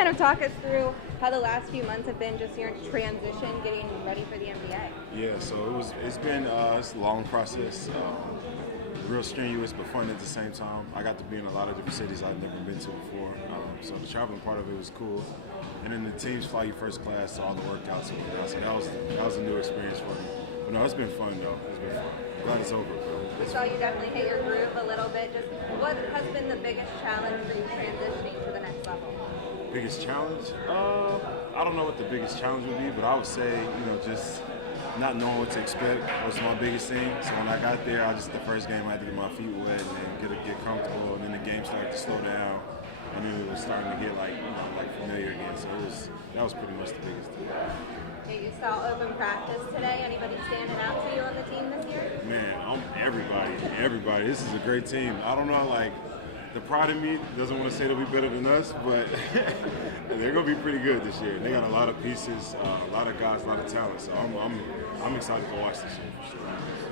kind of talk us through how the last few months have been, just your transition, getting ready for the NBA? Yeah, so it's been it's a long process, real strenuous but fun at the same time. I got to be in a lot of different cities I've never been to before, so the traveling part of it was cool. And then the teams fly you first class to all the workouts and whatnot, so that was a new experience for me. But no, it's been fun though. It's been fun. Glad it's over. We saw you definitely hit your groove a little bit. Just what has been the biggest challenge for you transitioning to the next level? Biggest challenge? I don't know what the biggest challenge would be, but I would say, just not knowing what to expect was my biggest thing. So when I got there, the first game I had to get my feet wet and then get comfortable, and then the game started to slow down, and then it was starting to get like familiar again. So that was pretty much the biggest thing. Okay, you saw open practice today. Anybody standing out to you on the team this year? Man, everybody. This is a great team. I don't know, the pride in me doesn't want to say they'll be better than us, but they're going to be pretty good this year. They got a lot of pieces, a lot of guys, a lot of talent. So I'm excited to watch this year for sure.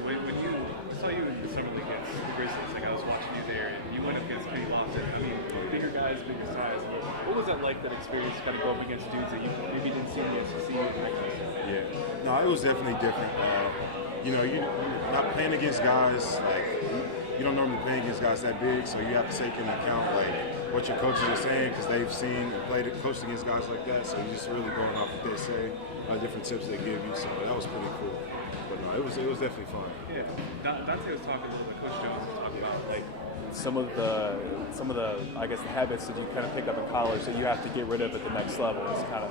When I saw you in the summer league against the Grizzlies, I was watching you there, and you went up against Kenny Lawson. I mean, bigger guys, bigger size. What was that like, that experience, kind of going up against dudes that you maybe didn't see in the SEC? Yeah, no, it was definitely different. You're not playing against guys you don't normally play against guys that big, so you have to take into account what your coaches are saying, because they've seen and coached against guys like that. So you're just really going off what they say, different tips they give you. So that was pretty cool. But no, it was definitely fun. Yeah, Dante was talking, Coach Jones was talking about some of the I guess the habits that you kind of pick up in college that you have to get rid of at the next level. It's kind of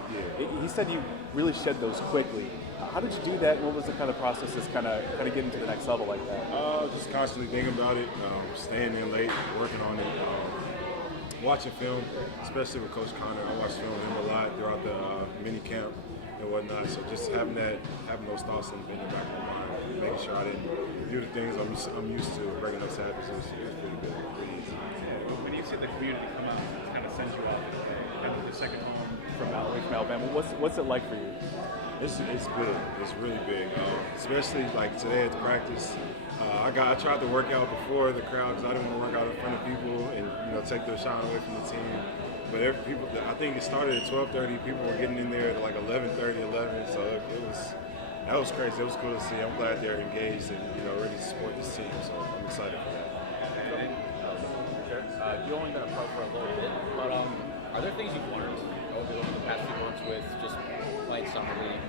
he said you really shed those quickly. How did you do that? What was the kind of process that's kind of getting to the next level like that? Just constantly thinking about it, staying in late, working on it, watching film, especially with Coach Connor. I watched film of him a lot throughout the mini camp and whatnot. So just having those thoughts in the back of my mind, making sure I didn't do the things I'm used to, breaking those habits, it was pretty good, pretty easy. When you see the community come out and kind of send you out, kind of the second home from Alabama, what's it like for you? It's big. It's really big. Especially today at the practice. I tried to work out before the crowd because I didn't want to work out in front of people and take their shine away from the team. But I think it started at 12:30. People were getting in there at 11:30, 11. So that was crazy. It was cool to see. I'm glad they're engaged and ready to support this team. So I'm excited for that. You've only been a pro for a little bit, but are there things you've learned over the past few months with just playing summer league,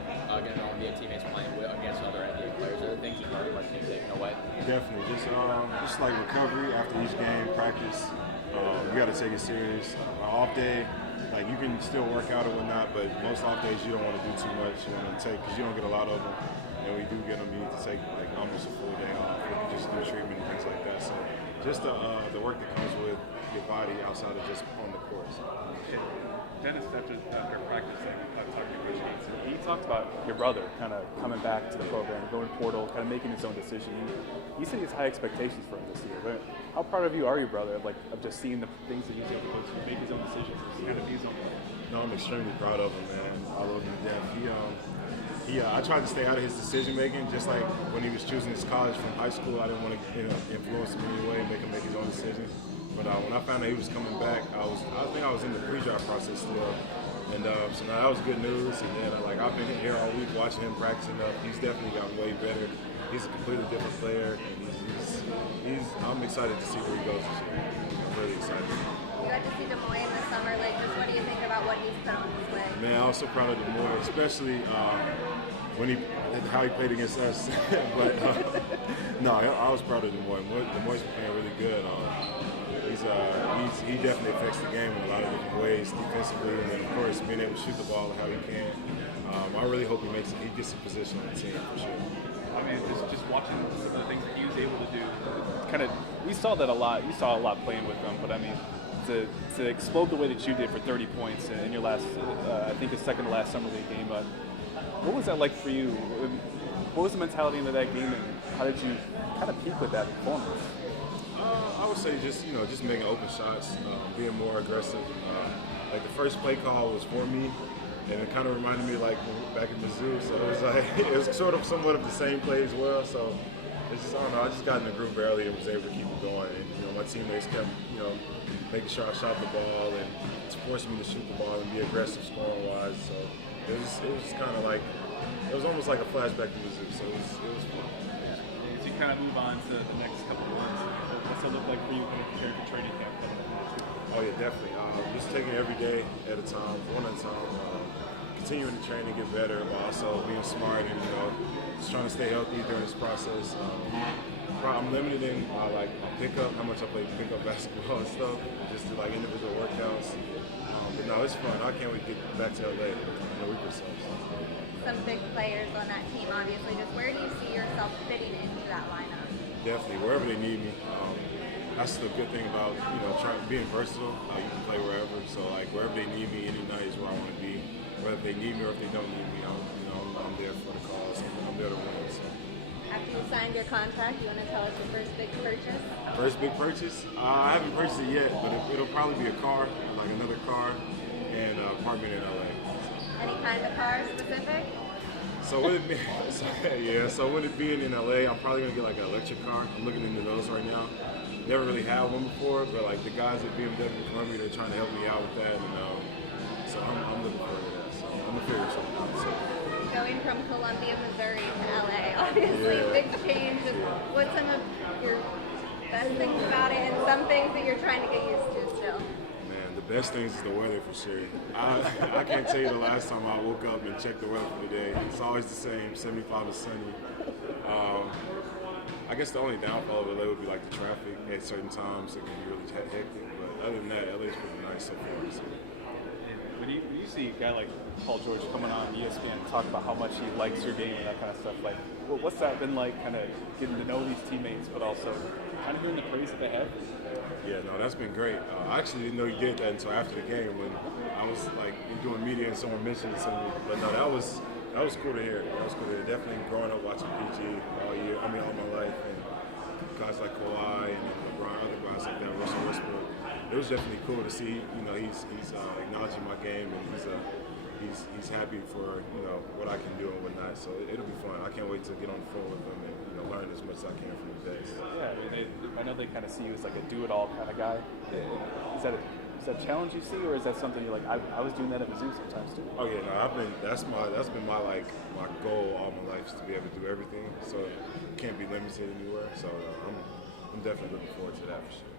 getting all NBA teammates playing against other NBA players? Are there things you've learned, things taken away? Definitely. Just recovery after each game, practice. You got to take it serious. Off day, you can still work out or whatnot, but most off days you don't want to do too much. You want to take, because you don't get a lot of them. And when you do get them, you need to take almost a full day off. You can just do treatment and things like that. So just the work that comes with your body outside of just on the court. So. Dennis, after practice, I talked to Coach Gates. He talked about your brother kind of coming back to the program, going portal, kind of making his own decision. He said he has high expectations for him this year. But how proud of you are you, brother, of just seeing the things that he's able to make his own decisions, kind of his own way? No, I'm extremely proud of him, man. I love him to death. I tried to stay out of his decision making, just like when he was choosing his college from high school. I didn't want to influence him in any way and make him make his own decisions. But when I found out he was coming back, I think I was in the pre-draft process still, and so now that was good news. And then I've been here all week watching him practicing up. He's definitely gotten way better. He's a completely different player, and I'm excited to see where he goes this year. I'm really excited. You got to see Des Moines this summer. Just what do you think about what he's put on display? Man, I was so proud of Des Moines, especially how he played against us. But no, I was proud of Des Moines. Des Moines was playing really good. He definitely affects the game in a lot of different ways defensively, and then of course being able to shoot the ball how he can. I really hope he gets a position on the team for sure. I mean, just watching some of the things that he was able to do. We saw that a lot. You saw a lot playing with him, but I mean, to explode the way that you did for 30 points in your last, I think his second to last summer league game. What was that like for you? What was the mentality into that game, and how did you kind of peak with that performance? I would say just making open shots, being more aggressive. The first play call was for me, and it kind of reminded me back in Mizzou. So it was it was somewhat of the same play as well. So It's just, I don't know, I just got in the groove early and was able to keep it going. And, my teammates kept, making sure I shot the ball and forcing me to shoot the ball and be aggressive scoring-wise. So it was kind of like, it was almost like a flashback to Mizzou. So it was fun. As you kind of move on to the next couple of months, what's it look like for you kind of compared to training camp coming up? Oh yeah, definitely. Just taking it every day at a time, one at a time. Continuing to train and get better, but also being smart and just trying to stay healthy during this process. I'm limited in my pickup, how much I play pickup basketball and stuff, just do individual workouts. But no, it's fun. I can't wait to get back to LA in a week or so. Some big players on that team, obviously. Just where do you see yourself fitting into that lineup? Definitely, wherever they need me. That's the good thing about being versatile. You can play wherever. So wherever they need me, any night is where I want to be. Whether they need me or if they don't need me, I'm there for the cause. I'm there to win. So. After you signed your contract, you want to tell us your first big purchase? First big purchase? I haven't purchased it yet, but it'll probably be a car, another car, and an apartment in LA. Any kind of car specific? So with it so with it being in LA, I'm probably gonna get an electric car. I'm looking into those right now. Never really had one before, but the guys at BMW Columbia, they're trying to help me out with that, and so I'm looking forward to that. So I'm gonna figure something out. So. Going from Columbia, Missouri to LA, obviously big change. What's some of your best things about it, and some things that you're trying to get used to still? Man, the best things is the weather for sure. I can't tell you the last time I woke up and checked the weather for the day. It's always the same, 75 and sunny. I guess the only downfall of LA would be the traffic at certain times. It can be really hectic, but other than that, LA is pretty nice so far. So. When you see a guy like Paul George coming on ESPN and talk about how much he likes your game and that kind of stuff, what's that been like, kind of getting to know these teammates, but also kind of hearing the praise that they have? Yeah, no, that's been great. I actually didn't know he did that until after the game when I was doing media and someone mentioned it to me. But no, that was cool to hear. That was cool to hear. Definitely growing up watching PG all my life, and guys like Kawhi and LeBron, other guys like that, Russell Westbrook. It was definitely cool to see. He's acknowledging my game, and he's happy for what I can do and whatnot. So it'll be fun. I can't wait to get on the phone with him and learn as much as I can from the best. Yeah, I know they kind of see you as a do-it-all kind of guy. Is that a challenge you see, or is that something you're I was doing that at Mizzou sometimes too? Oh yeah, no, that's been my my goal all my life, is to be able to do everything. So can't be limited anywhere. So I'm definitely looking forward to that for sure.